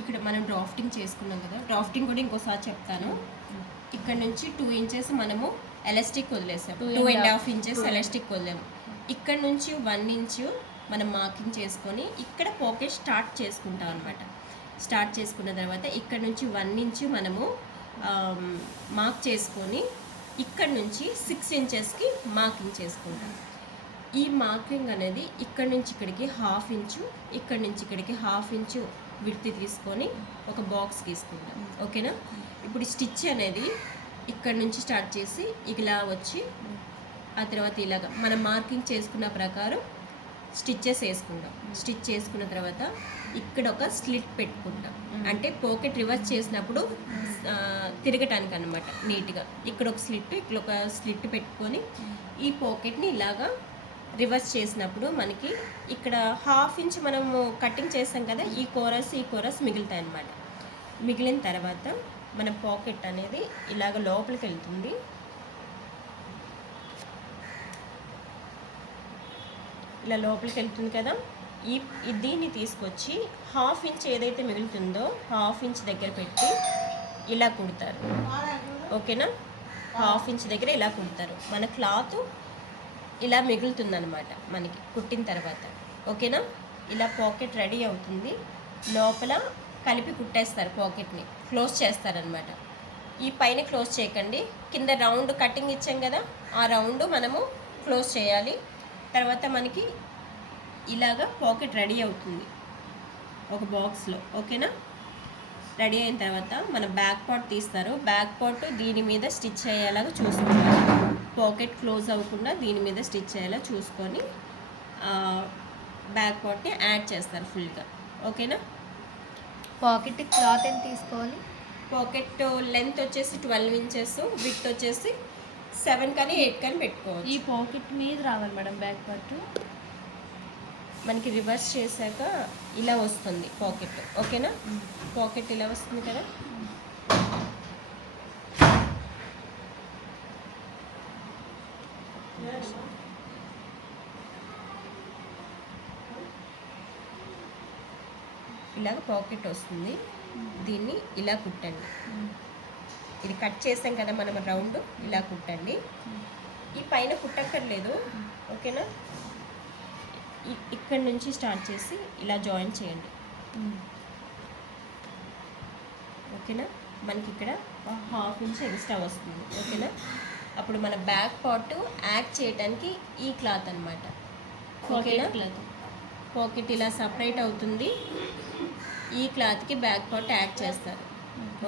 ఇక్కడ మనం డ్రాఫ్టింగ్ చేసుకున్నాం కదా, డ్రాఫ్టింగ్ కూడా ఇంకోసారి చెప్తాను. ఇక్కడ నుంచి 2 ఇంచెస్ మనము ఎలాస్టిక్ వదిలేసాం, 2.5 ఇంచెస్ ఎలాస్టిక్ వదిలేము. ఇక్కడ నుంచి 1 ఇంచు మనం మార్కింగ్ చేసుకొని ఇక్కడ పాకెట్ స్టార్ట్ చేసుకుంటాం అనమాట. స్టార్ట్ చేసుకున్న తర్వాత ఇక్కడ నుంచి 1 ఇంచు మనము మార్క్ చేసుకొని ఇక్కడ నుంచి 6 ఇంచెస్కి మార్కింగ్ చేసుకుంటాం. ఈ మార్కింగ్ అనేది ఇక్కడ నుంచి ఇక్కడికి 1/2 ఇంచు, ఇక్కడ నుంచి ఇక్కడికి 1/2 ఇంచు విడ్త్ తీసుకొని ఒక బాక్స్ గీసుకుంటాం. ఓకేనా? ఇప్పుడు స్టిచ్ అనేది ఇక్కడ నుంచి స్టార్ట్ చేసి ఇలా వచ్చి ఆ తర్వాత ఇలాగా మనం మార్కింగ్ చేసుకున్న ప్రకారం స్టిచ్చెస్ వేసుకుంటాం. స్టిచ్ చేసుకున్న తర్వాత ఇక్కడ ఒక స్లిట్ పెట్టుకుంటాం, అంటే పాకెట్ రివర్స్ చేసినప్పుడు తిరగటానికి అనమాట నీట్గా. ఇక్కడ ఒక స్లిట్, ఇక్కడ ఒక స్లిట్ పెట్టుకొని ఈ పాకెట్ని ఇలాగా రివర్స్ చేసినప్పుడు మనకి ఇక్కడ 1/2 ఇంచ్ మనము కటింగ్ చేస్తాం కదా, ఈ కోరస్ మిగులుతాయి అన్నమాట. మిగిలిన తర్వాత మన పాకెట్ అనేది ఇలాగ లోపలికి వెళ్తుంది. ఇలా లోపలికి వెళ్తుంది కదా, దీన్ని తీసుకొచ్చి 1/2 ఇంచ్ ఏదైతే మిగులుతుందో 1/2 ఇంచ్ దగ్గర పెట్టి ఇలా కుడతారు. ఓకేనా? 1/2 ఇంచ్ దగ్గర ఇలా కుడతారు. మన క్లాత్ ఇలా మిగులుతుందన్నమాట మనకి కుట్టిన తర్వాత. ఓకేనా? ఇలా పాకెట్ రెడీ అవుతుంది. లోపల కలిపి కుట్టేస్తారు, పాకెట్ని క్లోజ్ చేస్తారనమాట. ఈ పైన క్లోజ్ చేయకండి, కింద రౌండ్ కటింగ్ ఇచ్చాం కదా, ఆ రౌండ్ మనము క్లోజ్ చేయాలి. తర్వాత మనకి ఇలాగా పాకెట్ రెడీ అవుతుంది ఒక బాక్స్లో. ఓకేనా? రెడీ అయిన తర్వాత మన బ్యాక్ పార్ట్ తీస్తారు. బ్యాక్ పార్ట్ దీని మీద స్టిచ్ అయ్యేలాగా చూసుకోవాలి. పాకెట్ క్లోజ్ అవ్వకుండా దీని మీద స్టిచ్ అయ్యేలా చూసుకొని బ్యాక్ పార్ట్ని యాడ్ చేస్తారు ఫుల్గా. ఓకేనా? పాకెట్ క్లాత్ ఎంత తీసుకోవాలి? పాకెట్ లెంత్ వచ్చేసి 12 ఇంచెస్, విడ్త్ వచ్చేసి 7 కానీ 8 కానీ పెట్టుకోవచ్చు. ఈ పాకెట్ మీద రావాలి మేడం బ్యాక్ పార్ట్. మనకి రివర్స్ చేశాక ఇలా వస్తుంది పాకెట్. ఓకేనా? పాకెట్ ఇలా వస్తుంది కదా, ఇలాగ పాకెట్ వస్తుంది. దీన్ని ఇలా కుట్టండి. ఇది కట్ చేసాం కదా మనం రౌండ్, ఇలా కుట్టండి. ఈ పైన కుట్టక్కర్లేదు. ఓకేనా? ఇక్కడ నుంచి స్టార్ట్ చేసి ఇలా జాయిన్ చేయండి. ఓకేనా? మనకి ఇక్కడ 1/2 ఇంచ్ ఎక్స్ట్రా వస్తుంది. ఓకేనా? అప్పుడు మన బ్యాక్ పార్ట్ యాడ్ చేయడానికి ఈ క్లాత్ అనమాట. ఓకేనా? పాకెట్ ఇలా సపరేట్ అవుతుంది. ఈ క్లాత్కి బ్యాక్ పార్ట్ యాడ్ చేస్తారు.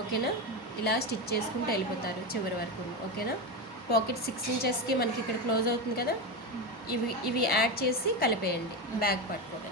ఓకేనా? ఇలా స్టిచ్ చేసుకుంటూ వెళ్ళిపోతారు చివరి వరకు. ఓకేనా? పాకెట్ 6 ఇంచెస్కి మనకి ఇక్కడ క్లోజ్ అవుతుంది కదా, ఇవి యాడ్ చేసి కలిపేయండి బ్యాక్ పార్ట్ కూడా.